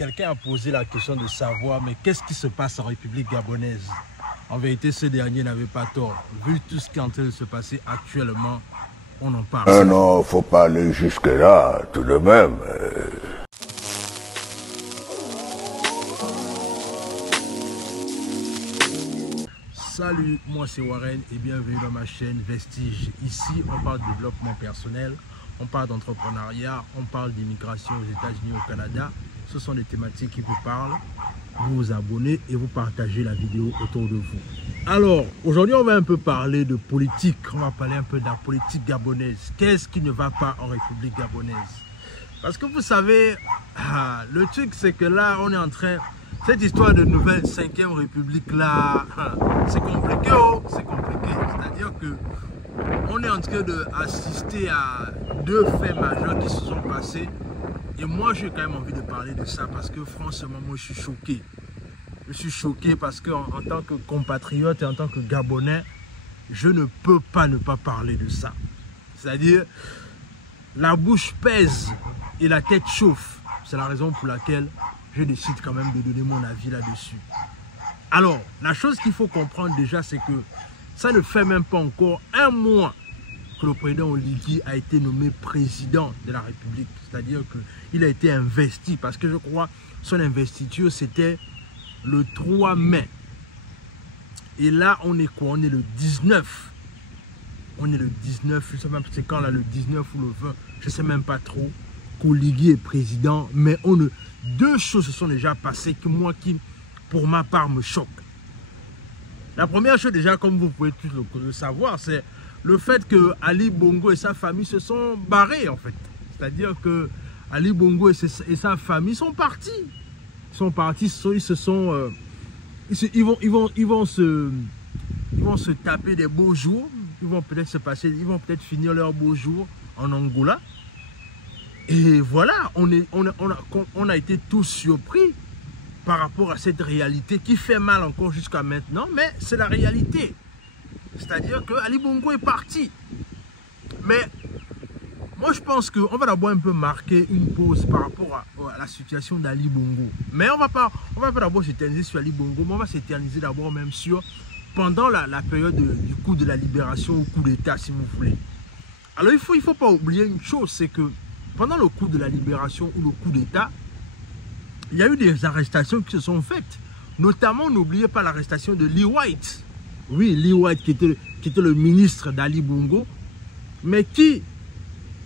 quelqu'un a posé la question de savoir, mais qu'est-ce qui se passe en République gabonaise? En vérité, ce dernier n'avait pas tort. Vu tout ce qui est en train de se passer actuellement, on en parle. Non, faut pas aller jusque-là, tout de même. Salut, moi c'est Warren et bienvenue dans ma chaîne Vestige. Ici, on parle de développement personnel, on parle d'entrepreneuriat, on parle d'immigration aux États-Unis, au Canada. Ce sont des thématiques qui vous parlent. Vous vous abonnez et vous partagez la vidéo autour de vous. Alors, aujourd'hui, on va un peu parler de politique. On va parler un peu de la politique gabonaise. Qu'est-ce qui ne va pas en République gabonaise? Parce que vous savez, le truc, c'est que là, on est en train... Cette histoire de nouvelle 5e République, là, c'est compliqué, oh, c'est compliqué. C'est-à-dire que on est en train d'assister à deux faits majeurs qui se sont passés. Et moi, j'ai quand même envie de parler de ça parce que franchement, moi, je suis choqué. Je suis choqué parce qu'en tant que compatriote et en tant que Gabonais, je ne peux pas ne pas parler de ça. C'est-à-dire, la bouche pèse et la tête chauffe. C'est la raison pour laquelle je décide quand même de donner mon avis là-dessus. Alors, la chose qu'il faut comprendre déjà, c'est que ça ne fait même pas encore un mois que le président Oligui a été nommé président de la République. C'est-à-dire qu'il a été investi, parce que je crois son investiture, c'était le 3 mai. Et là, on est quoi? On est le 19. On est le 19, je ne sais même pas c'est quand là, le 19 ou le 20, je ne sais même pas trop, qu'Oligui est président, mais deux choses se sont déjà passées que moi, pour ma part, me choquent. La première chose déjà, comme vous pouvez tous le savoir, c'est le fait que Ali Bongo et sa famille se sont barrés en fait. C'est-à-dire que Ali Bongo et sa famille sont partis. Ils sont partis, ils vont se taper des beaux jours. Ils vont peut-être finir leurs beaux jours en Angola. Et voilà, on a été tous surpris par rapport à cette réalité qui fait mal encore jusqu'à maintenant, mais c'est la réalité. C'est-à-dire que Ali Bongo est parti. Mais moi, je pense qu'on va d'abord un peu marquer une pause par rapport à la situation d'Ali Bongo. Mais on va pas d'abord s'éterniser sur Ali Bongo, mais on va s'éterniser d'abord même sur pendant la période du coup de la libération ou coup d'État, si vous voulez. Alors, il faut pas oublier une chose, c'est que pendant le coup de la libération ou le coup d'État, il y a eu des arrestations qui se sont faites. Notamment, n'oubliez pas l'arrestation de Lee White. Oui, Lee White qui était le ministre d'Ali Bongo, mais qui,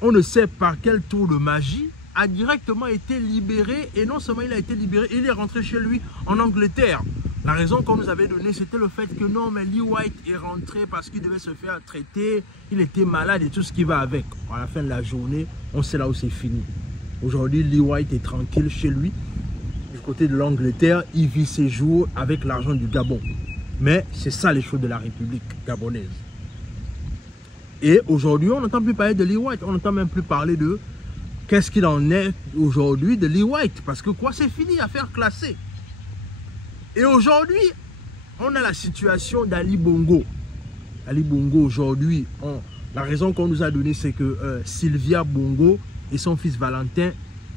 on ne sait par quel tour de magie, a directement été libéré. Et non seulement il a été libéré, il est rentré chez lui en Angleterre. La raison qu'on nous avait donnée, c'était le fait que non, mais Lee White est rentré parce qu'il devait se faire traiter, il était malade et tout ce qui va avec. À la fin de la journée, on sait là où c'est fini. Aujourd'hui, Lee White est tranquille chez lui. Du côté de l'Angleterre, il vit ses jours avec l'argent du Gabon. Mais c'est ça les choses de la République gabonaise. Et aujourd'hui, on n'entend plus parler de Lee White. On n'entend même plus parler de qu'est-ce qu'il en est aujourd'hui de Lee White. Parce que quoi, c'est fini, affaire classée. Et aujourd'hui, on a la situation d'Ali Bongo. Ali Bongo, aujourd'hui, la raison qu'on nous a donnée, c'est que Sylvia Bongo et son fils Valentin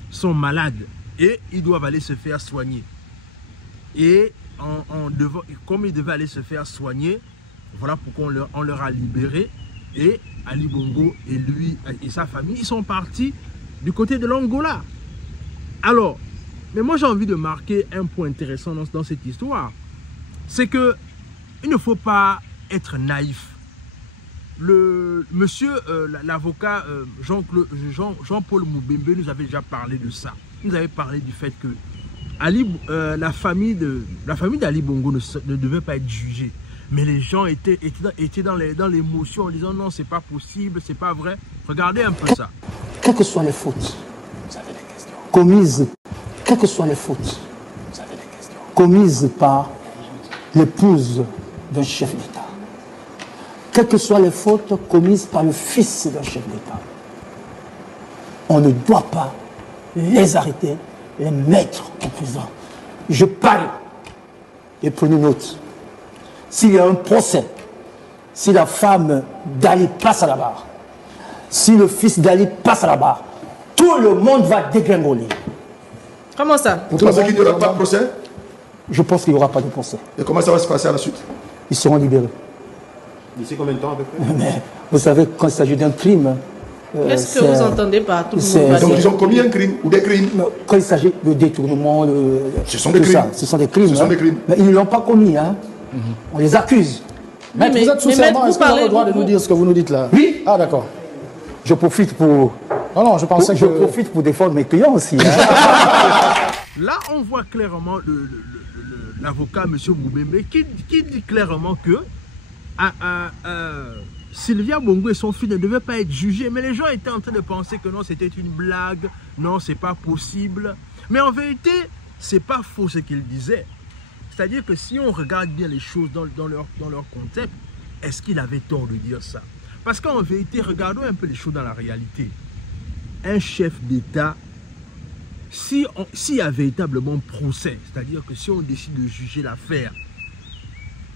sont malades. Et ils doivent aller se faire soigner. Et comme ils devaient aller se faire soigner, voilà pourquoi on leur a libéré. Et Ali Bongo et lui et sa famille, ils sont partis du côté de l'Angola. Alors, mais moi j'ai envie de marquer un point intéressant dans cette histoire. C'est que il ne faut pas être naïf. L'avocat Jean-Paul Moubembe nous avait déjà parlé de ça. Il nous avait parlé du fait que la famille d'Ali Bongo ne devait pas être jugée. Mais les gens étaient dans l'émotion en disant non, c'est pas possible, c'est pas vrai. Regardez un peu ça. Quelles que soient les fautes commises, quelles que soient les fautes commises par l'épouse d'un chef d'État, quelles que soient les fautes commises par le fils d'un chef d'État, on ne doit pas les arrêter, les mettre en prison. Je parle et prenez note. S'il y a un procès, si la femme d'Ali passe à la barre, si le fils d'Ali passe à la barre, tout le monde va dégringoler. Comment ça? Vous pensez qu'il n'y aura pas de procès? Je pense qu'il n'y aura pas de procès. Et comment ça va se passer à la suite? Ils seront libérés. D'ici combien de temps à peu près? Mais vous savez, quand il s'agit d'un crime... Qu'est-ce que vous entendez par tout le monde va Donc dire? ils ont commis un crime ou des crimes? Quand il s'agit de détournement, ce sont des crimes. Ce sont des crimes. Ce sont des crimes. Mais ils ne l'ont pas commis. Hein. On les accuse. Mais vous êtes sous serment, est-ce que vous avez le droit de nous dire ce que vous nous dites là? Oui. Ah d'accord. Je profite pour... Non, je pensais que... Je profite pour défendre mes clients aussi. Hein. Là, on voit clairement l'avocat, M. Moubembe, qui dit clairement que Sylvia Bongo et son fils ne devaient pas être jugés. Mais les gens étaient en train de penser que non, c'était une blague. Non, c'est pas possible. Mais en vérité, c'est pas faux ce qu'il disait. C'est-à-dire que si on regarde bien les choses dans leur concept, est-ce qu'il avait tort de dire ça? Parce qu'en vérité, regardons un peu les choses dans la réalité. Un chef d'État, s'il y a véritablement procès, c'est-à-dire que si on décide de juger l'affaire,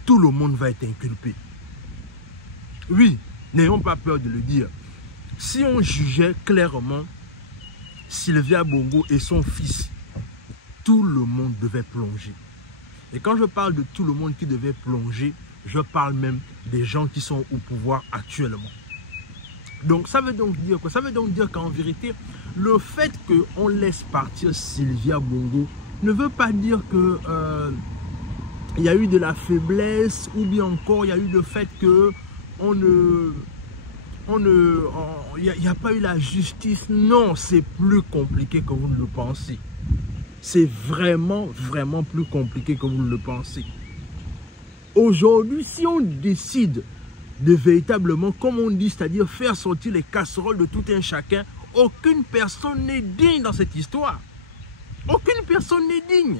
tout le monde va être inculpé. Oui, n'ayons pas peur de le dire. Si on jugeait clairement Sylvia Bongo et son fils, tout le monde devait plonger. Et quand je parle de tout le monde qui devait plonger, je parle même des gens qui sont au pouvoir actuellement. Donc ça veut donc dire quoi? Ça veut donc dire qu'en vérité, le fait qu'on laisse partir Sylvia Bongo ne veut pas dire que il y a eu de la faiblesse, ou bien encore il y a eu le fait que il n'y a pas eu la justice. Non, c'est plus compliqué que vous ne le pensez. C'est vraiment, vraiment plus compliqué que vous ne le pensez. Aujourd'hui, si on décide de véritablement, comme on dit, c'est-à-dire faire sortir les casseroles de tout un chacun, aucune personne n'est digne dans cette histoire. Aucune personne n'est digne.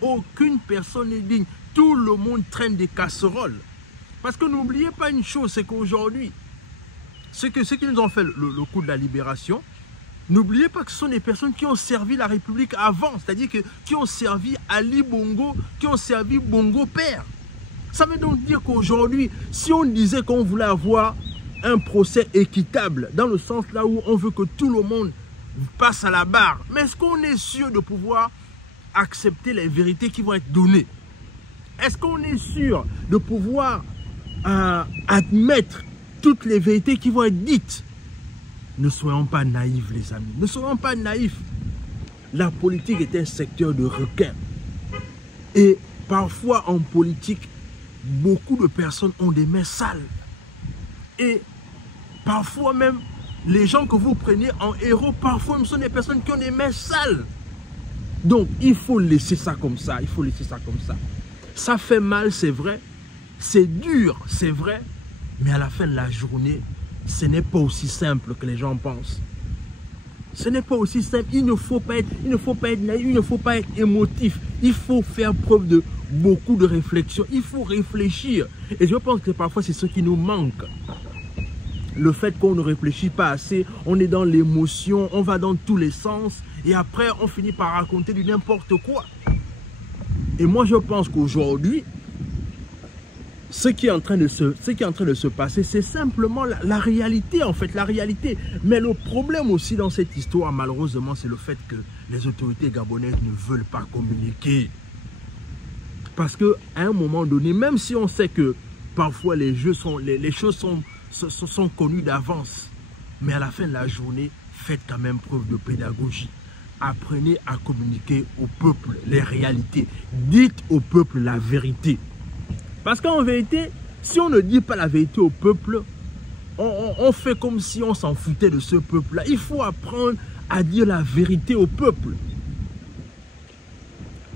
Aucune personne n'est digne. Tout le monde traîne des casseroles. Parce que n'oubliez pas une chose, c'est qu'aujourd'hui, ceux qui nous ont fait le coup de la libération, n'oubliez pas que ce sont des personnes qui ont servi la République avant, c'est-à-dire qui ont servi Ali Bongo, qui ont servi Bongo père. Ça veut donc dire qu'aujourd'hui, si on disait qu'on voulait avoir un procès équitable, dans le sens là où on veut que tout le monde passe à la barre, mais est-ce qu'on est sûr de pouvoir accepter les vérités qui vont être données? Est-ce qu'on est sûr de pouvoir admettre toutes les vérités qui vont être dites? Ne soyons pas naïfs, les amis. Ne soyons pas naïfs. La politique est un secteur de requins. Et parfois, en politique, beaucoup de personnes ont des mains sales. Et parfois même, les gens que vous prenez en héros, parfois même sont des personnes qui ont des mains sales. Donc, il faut laisser ça comme ça. Il faut laisser ça comme ça. Ça fait mal, c'est vrai. C'est dur, c'est vrai. Mais à la fin de la journée, ce n'est pas aussi simple que les gens pensent. Ce n'est pas aussi simple. Il ne faut pas être naïf, il ne faut pas être émotif. Il faut faire preuve de beaucoup de réflexion. Il faut réfléchir. Et je pense que parfois c'est ce qui nous manque. Le fait qu'on ne réfléchit pas assez, on est dans l'émotion, on va dans tous les sens. Et après, on finit par raconter du n'importe quoi. Et moi, je pense qu'aujourd'hui, ce qui est en train de se passer, c'est simplement la réalité, en fait, la réalité. Mais le problème aussi dans cette histoire, malheureusement, c'est le fait que les autorités gabonaises ne veulent pas communiquer. Parce qu'à un moment donné, même si on sait que parfois les choses sont connues d'avance, mais à la fin de la journée, faites quand même preuve de pédagogie. Apprenez à communiquer au peuple les réalités. Dites au peuple la vérité. Parce qu'en vérité, si on ne dit pas la vérité au peuple, on fait comme si on s'en foutait de ce peuple-là. Il faut apprendre à dire la vérité au peuple.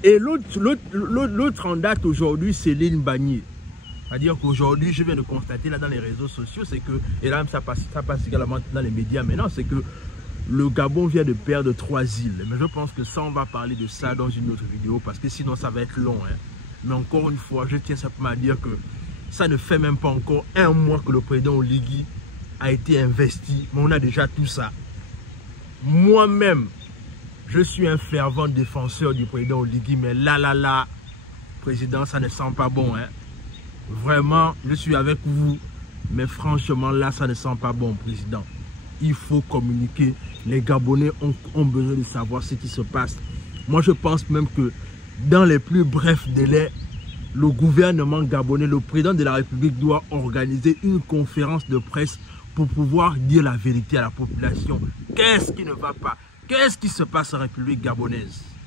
Et l'autre en date aujourd'hui, c'est Céline Bagné. C'est-à-dire qu'aujourd'hui, je viens de constater là dans les réseaux sociaux, c'est que, et là ça passe également dans les médias maintenant, c'est que le Gabon vient de perdre 3 îles. Mais je pense que ça, on va parler de ça dans une autre vidéo, parce que sinon ça va être long. Hein. Mais encore une fois, je tiens simplement à dire que ça ne fait même pas encore 1 mois que le président Oligui a été investi. Mais on a déjà tout ça. Moi-même, je suis un fervent défenseur du président Oligui. Mais là, président, ça ne sent pas bon. Hein. Vraiment, je suis avec vous. Mais franchement, là, ça ne sent pas bon, président. Il faut communiquer. Les Gabonais ont besoin de savoir ce qui se passe. Moi, je pense même que dans les plus brefs délais, le gouvernement gabonais, le président de la République doit organiser une conférence de presse pour pouvoir dire la vérité à la population. Qu'est-ce qui ne va pas? Qu'est-ce qui se passe en République gabonaise?